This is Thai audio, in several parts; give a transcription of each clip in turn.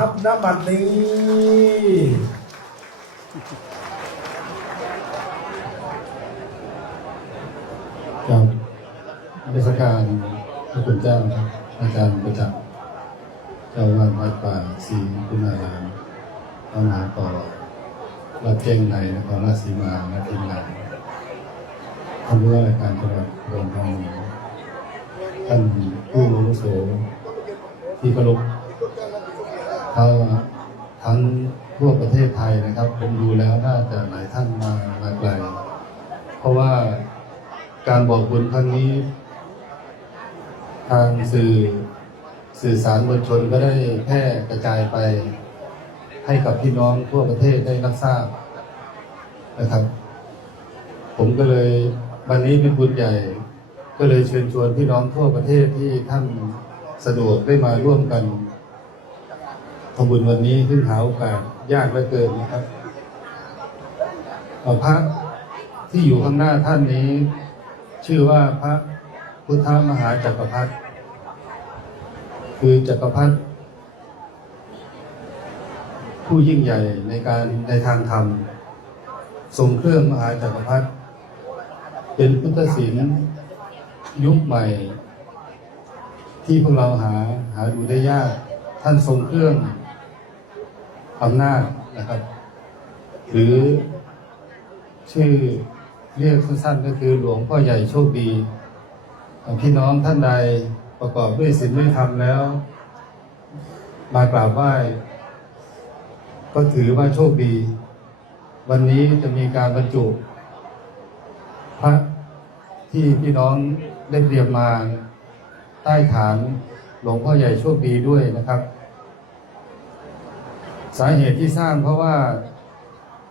ครับณบัดนี้ ครับเทศกาลพระคุณเจ้าครับ อาจารย์ประจักษ์เจ้าวาดวัดป่าศรีคุณารามต้อนหาต่อวัดเจงในนครราชสีมาและทีมงานท่านผู้ว่าราชการจังหวัดอุดรธานีท่านผู้อาวุโสที่เคารพ ทั้งทั้งทั่วประเทศไทยนะครับ ผมดูแล้วน่าจะหลายท่านมามาไกล เพราะว่าการบอกบุญครั้งนี้ ทางสื่อสื่อสารมวลชนก็ได้แพร่กระจายไป ให้กับพี่น้องทั่วประเทศได้รับทราบนะครับ ผมก็เลยวันนี้เป็นบุญใหญ่ ก็เลยเชิญชวนพี่น้องทั่วประเทศที่ท่านสะดวกได้มาร่วมกัน ทำบุญวันนี้ขึ้นหาโอกาสยากเหลือเกินนะครับพระที่อยู่ข้างหน้าท่านนี้ ชื่อว่าพระพุทธมหาจักรพรรดิคือจักรพรรดิผู้ยิ่งใหญ่ในการในทางธรรม ทรงเครื่องมหาจักรพรรดิเป็นพุทธศิลป์ยุคใหม่ ที่พวกเราหาหาดูได้ยากท่านทรงเครื่อง อำนาจนะครับ หรือชื่อเรียกสั้นๆก็คือหลวงพ่อใหญ่โชคดีพี่น้องท่านใดประกอบด้วยศีลด้วยธรรมแล้ว มากราบไหว้ก็ถือว่าโชคดี วันนี้จะมีการบรรจุ พระที่พี่น้องได้เตรียมมาใต้ฐานหลวงพ่อใหญ่โชคดีด้วยนะครับ สาเหตุที่สร้างเพราะว่า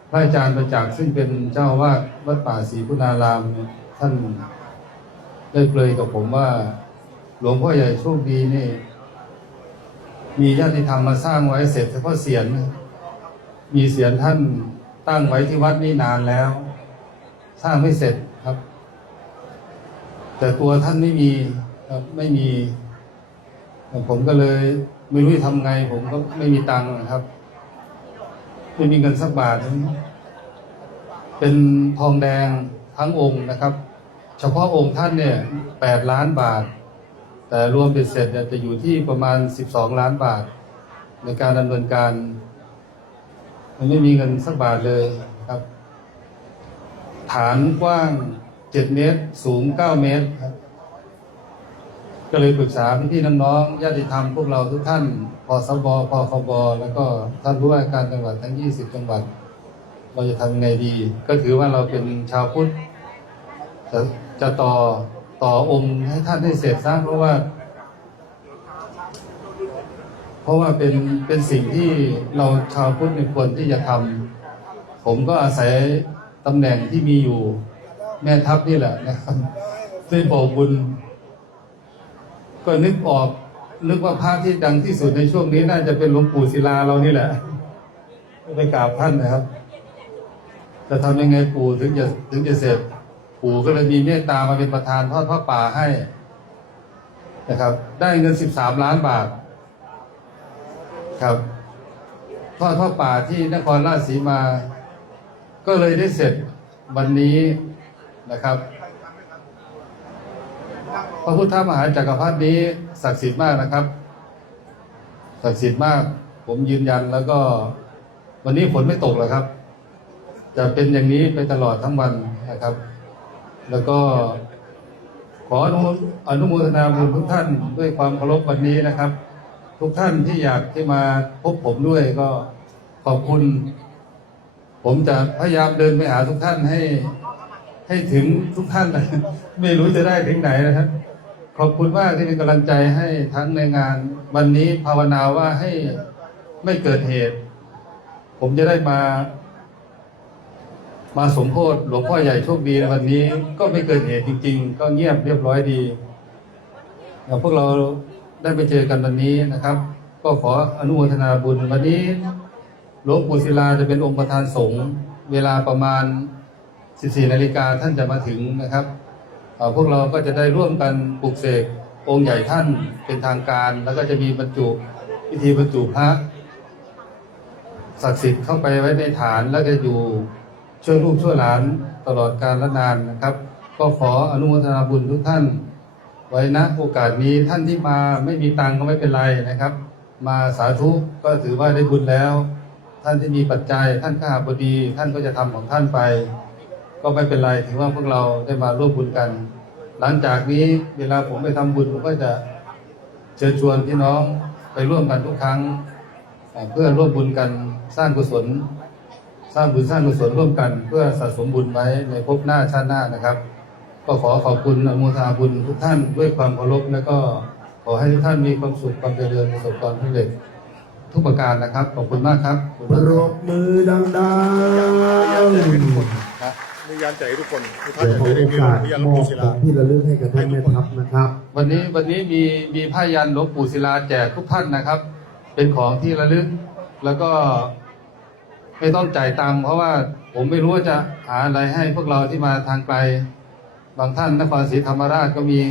พระอาจารย์ประจักษ์ซึ่งเป็นเจ้าวาดวัดป่าศรีพุนารามท่านได้เปลยกับผมว่า หลวงพ่อใหญ่โชคดีนี่ มีญาติธรรมมาสร้างไว้เสร็จเฉพาะเสียนมีเสียนท่านตั้งไว้ที่วัดนี่นานแล้ว สร้างไม่เสร็จครับ แต่ตัวท่านไม่มีครับไม่มี ผมก็เลยไม่รู้จะทำไง ผมก็ไม่มีตังค์นะครับ ไม่มีเงินสักบาท เป็นทองแดงทั้งองค์นะครับ เฉพาะองค์ท่านเนี่ยแปดล้านบาท แต่รวมเป็นเสร็จเนี่ยจะอยู่ที่ประมาณสิบสองล้านบาท ในการดำเนินการ มันไม่มีเงินสักบาทเลยครับ ฐานกว้างเจ็ดเมตร สูงเก้าเมตรครับ ก็เลยปรึกษาพี่ๆน้องๆญาติธรรมพวกเราทุกท่านพอสบพอคบแล้วก็ท่านผู้ว่าการจังหวัดทั้ง 20 จังหวัด เราจะทำไงดี ก็ถือว่าเราเป็นชาวพุทธจะจะต่อต่อองค์ให้ท่านได้เสร็จสร้างเพราะว่า เพราะว่าเป็นเป็นสิ่งที่เราชาวพุทธเนี่ยควรที่จะทำผมก็อาศัยตำแหน่งที่มีอยู่แม่ทัพนี่แหละนะครับได้บอกบุญ ก็นึกออกนึกว่าพระที่ดังที่สุดในช่วงนี้น่าจะเป็นหลวงปู่ศิลาเรานี่แหละไปกราบท่านนะครับจะทำยังไงปู่ถึงจะถึงจะเสร็จ ปู่ก็เลยมีเมตตามาเป็นประธานทอดพระป่าให้นะครับ ได้เงินสิบสามล้านบาท ครับทอดพระป่าที่นครราชสีมา ก็เลยได้เสร็จวันนี้นะครับ พระพุทธมหาจักรพรรดินี้ศักดิ์สิทธิ์มากนะครับ ศักดิ์สิทธิ์มาก ผมยืนยันแล้วก็ วันนี้ฝนไม่ตกแล้วครับ จะเป็นอย่างนี้ไปตลอดทั้งวันนะครับ แล้วก็ขออนุอนุโมทนาบุญทุกท่านด้วยความเคารพวันนี้นะครับ ทุกท่านที่อยากที่มาพบผมด้วยก็ขอบคุณ ผมจะพยายามเดินไปหาทุกท่านให้ให้ถึงทุกท่าน ไม่รู้จะได้ถึงไหนนะครับ ขอบคุณมากที่เป็นกำลังใจให้ทั้งในงานวันนี้ภาวนาว่าให้ไม่เกิดเหตุ ผมจะได้มา มาสมโพธิหลวงพ่อใหญ่โชคดีในวันนี้ ก็ไม่เกิดเหตุจริง ๆ ก็เงียบเรียบร้อยดีพวกเราได้ไปเจอกันวันนี้นะครับ ก็ขออนุโมทนาบุญวันนี้หลวงปู่ศิลาจะเป็นองค์ประธานสงฆ์เวลาประมาณ 14นาฬิกาท่านจะมาถึงนะครับ พวกเราก็จะได้ร่วมกันปลุกเสกองค์ใหญ่ท่านเป็นทางการ แล้วก็จะมีบรรจุพิธีบรรจุพระศักดิ์สิทธิ์เข้าไปไว้ในฐานแล้วจะอยู่ช่วยลูกช่วยหลานตลอดกาลและนานนะครับ ก็ขออนุโมทนาบุญทุกท่าน ไว้นะโอกาสนี้ท่านที่มาไม่มีตังก็ไม่เป็นไรนะครับ มาสาธุก็ถือว่าได้บุญแล้ว ท่านที่มีปัจจัยท่านข้าบดี ท่านก็จะทำของท่านไป ก็ไม่เป็นไรถือว่าพวกเราได้มาร่วมบุญกัน หลังจากนี้เวลาผมไปทำบุญผมก็จะเชิญชวนพี่น้องไปร่วมกันทุกครั้ง เพื่อร่วมบุญกันสร้างกุศล สร้างบุญสร้างกุศลร่วมกัน เพื่อสะสมบุญไว้ในภพหน้าชาติหน้านะครับ ก็ขอขอบคุณอนุโมทาบุญทุกท่านด้วยความเคารพและก็ขอให้ทุกท่านมีความสุขความเจริญประสบความสำเร็จทุกประการนะครับ ขอบคุณมากครับขอบคุณปมากรครับมือดัง มียานแจกให้ทุกคนทุกๆท่านเดี๋ยวจะขอได้โอมีพยานหลวงปู่ศิกาสมอบขลา องที่ระลึกให้กับท่านแม่ทัพนะครับ วันนี้วันนี้มีมีผ้ายันหลวงปู่ศิลาแจกทุกท่านนะครับ เป็นของที่ระลึกแล้วก็ไม่ต้องจ่ายตังค์เพราะว่าผมไม่รู้ว่าจะหาอะไรให้พวกเราที่มาทางไกล บางท่านนครศรีธรรมราชก็มี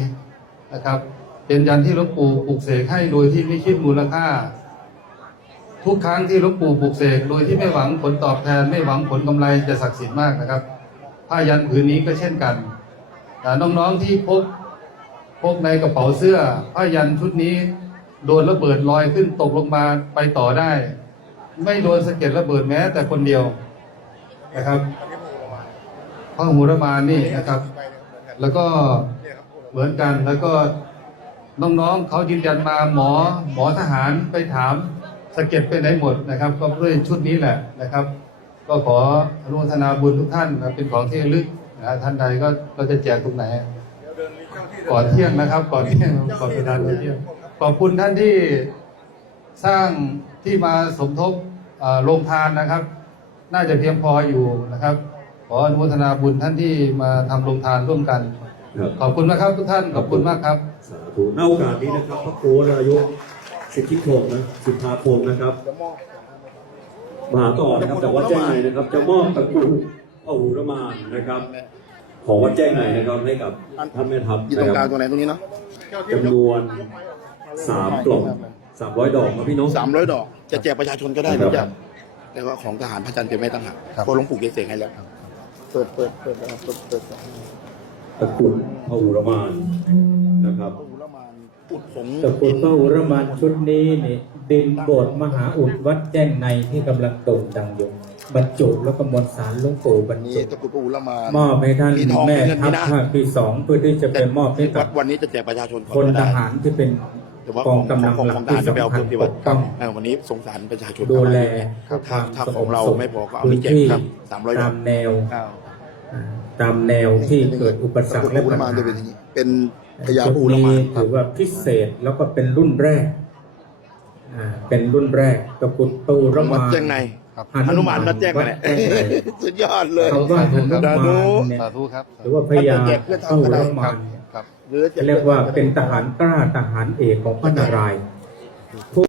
นะครับ เป็นยันที่หลวงปู่ปลูกเสกให้โดยที่ไม่คิดมูลค่า ทุกครั้งที่หลวงปู่ปลูกเสกโดยที่ไม่หวังผลตอบแทน ไม่หวังผลกำไรจะศักดิ์สิทธิ์มากนะครับผ้ายันผืนนี้ก็เช่นกันแต่น้องๆที่พกพกในกระเป๋าเสื้อผ้ายันชุดนี้ โดนระเบิดลอยขึ้นตกลงมาไปต่อได้ ไม่โดนสะเก็ดระเบิดแม้ แต่คนเดียวนะครับพระหูรมานนี่นะครับ แล้วก็เหมือนกันแล้วก็น้องๆเขายืนยันมาหมอหมอทหารไปถาม สะเก็ดไปไหนหมดนะครับ ก็ด้วยชุดนี้แหละนะครับ ก็ขออนุโมทนาบุญทุกท่านนะเป็นของที่ระลึกนะท่านใดก็เราจะแจกตรงไหน ก่อนเที่ยงนะครับ ก่อนเที่ยงก่อนเวลาเที่ยงขอบคุณท่านที่สร้างที่มาสมทบเอ่อโรงทานนะครับ น่าจะเพียงพออยู่นะครับ ขออนุโมทนาบุญท่านที่มาทำโรงทานร่วมกันครับขอบคุณนะครับทุกท่านขอบคุณมากครับสาธุณโอกาสนี้นะครับพระครูนายก สิทธิพงศ์นะสิทธาพงศ์นะครับมหาต่อนะครับจากวัดแจ้งในนะครับ จะมอบตะกรุดพระหูรมานนะครับ ของวัดแจ้งในนะครับให้กับท่านแม่ทัพอยู่นะตรงคกลารังบตรงไหนตรงนี้เนาะจำนวนสามกล่องสามร้อยดอกครับพี่น้อง สามร้อยดอกจะแจกประชาชนก็ได้ครับรู้จักแต่ว่าของทหารพระจันทร์เป็นไม่ต่างหากเพราะหลวงปู่เกษงให้แล้วเปิดเปิดเปิดเปิดเปิดเปิดตะกรุดพระหูรมานนะครับ พระอุรมานปุดผงตะกรุดพระอุรมานชุดนี้นี่ดินโบสถ์มหาอุดวัดแจ้งในที่กำลังโด่งดังอยู่บรรจุแล้วก็มวลสารหลวงปู่บรรนี้จุตะกรุดพระอุรมานมอบให้ท่านมีทองแม่มีเงินทัพมีนะภาคที่สองเพื่อที่จะไปมอบให้กัวับดวันนี้จะแจกประชาชนก่อคนก็ทได้หารที่เป็นแต่ว่ากองกำลังของหลัขอกงทที่หารจะไปเอาสำคัญเพิ่มที่ปวัดกป้องเออวันนี้สงสารประชาชนดูแลครับถ้าถ้าควของเราสบไม่พอก็เอาพื้ไม่นแจกที่ครับสามร้อยดอตากมแนวอ้าวอ่าตามแนวที่เกิดอุปสรรคและพระอุรปัญมานหาจะเป็นอย่างนี้เป็น พญาชุดภูรนี้มานครัถืบอว่าพิเศษแล้วก็เป็นรุ่นแรกอ่าเป็นรุ่นแรกตะกรุดพระอุรวัมาดนแจ้งในครับหนุมานวัดแจ้งนั่นแหละวัดแจ้งในสุดยอดเลยคำว่าหนุมานสาธุเนี่ยสาธุครับหรือว่าพญาแจกเพื่อนพระทำอุก็ได้รมานครับหรือจะเรียกว่าเป็นทหารกล้าทหารเอกของพระนารายณ์